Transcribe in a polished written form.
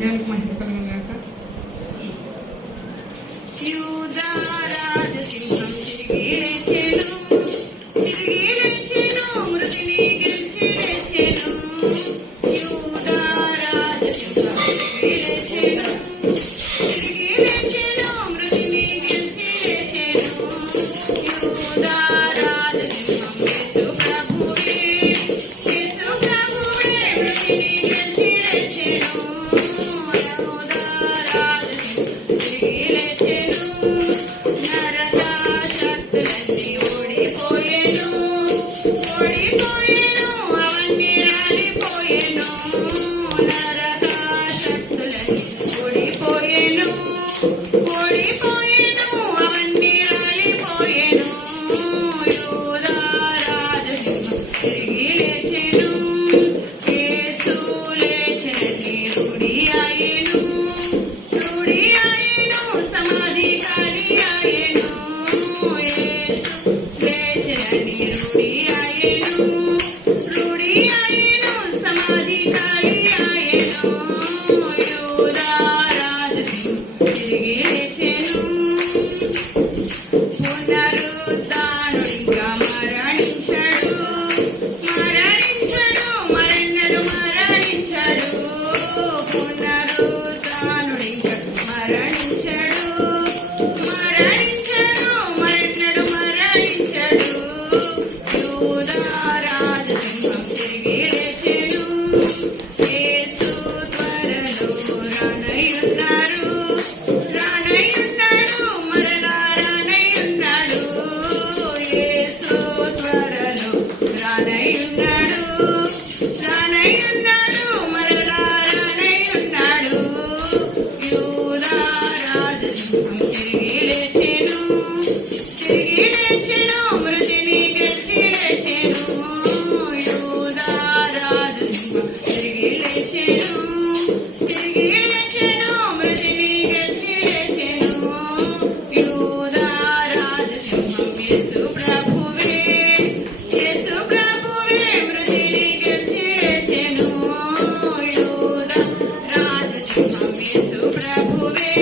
దేవునికి మహిమ కలుగును గాక. యూదా రాజసింహం తిరిగి లేచెను, తిరిగి లేచెను, మృతిని గెలిచి లేచెను. యూదా రాజసింహం తిరిగి లేచెను, తిరిగి లేచెను, మృతిని గెలిచి లేచెను. యూదా రాజసింహం యేసు ప్రభువే, యేసు ప్రభువే, మృతిని గెలిచి లేచెను. యూదా రాజసింహం తిరిగి లేచెను, నరకాశక్తులన్నీ ఓడిపోయెను, ఓడిపోయెను, అవన్నీ రాలిపోయెను. నరకాశక్తులన్నీ ఓడిపోయెను, ఓడిపోయెను, అవన్నీ రాలిపోయెను. యూదా రాజసింహం తిరిగి లేచెను, యేసు లేచెనని రూఢి ఆయెను, రూఢి ఆయెను, సమాధి ఖాళీ ఆయెను. యేసు లేచెనని రూఢి ఆయెను, రూఢి ఆయెను, సమాధి ఖాళీ ఆయెను. యూదా రాజసింహం తిరిగి లేచెను, పునరుత్థానుడింకా మరణించడు, మరణించడు, మరణను మరణించడు. పునరుత్థానుడింకా మరణించడు, మరణించడు, మరణను మరణించడు. యూదా రాజసింహం తిరిగి లేచెను, యేసు త్వరలో రానయ్యున్నారు, రానయ్యున్నాడు, మరలా రానయ్యున్నాడు. యేసు త్వరలో రానయ్యున్నాడు, రానయ్యున్నాడు, మరలా రానయ్యున్నాడు. యూదా రాజసింహం తిరిగి లేచెను, తిరిగి లేచెను, మృతిని గెలిచి లేచెను. యూదా రాజసింహం తిరిగి లేచెను, తిరిగి లేచెను, మృతిని గెలిచి లేచెను. యూదా రాజసింహం యేసు ప్రభువే, యేసు ప్రభువే, మృతిని గెలిచి లేచెను. యూదా రాజసింహం యేసు ప్రభువే.